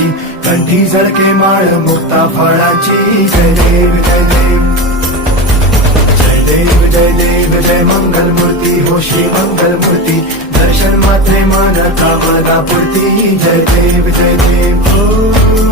फुलाची, कंठी झळके माळ मुक्ता फळाची. जय देव जय देव जय देव जय देव जय मंगल मूर्ती हो श्री मंगल मूर्ती. दर्शन मात्रे मन कामना पूर्ती. जय देव जय देव.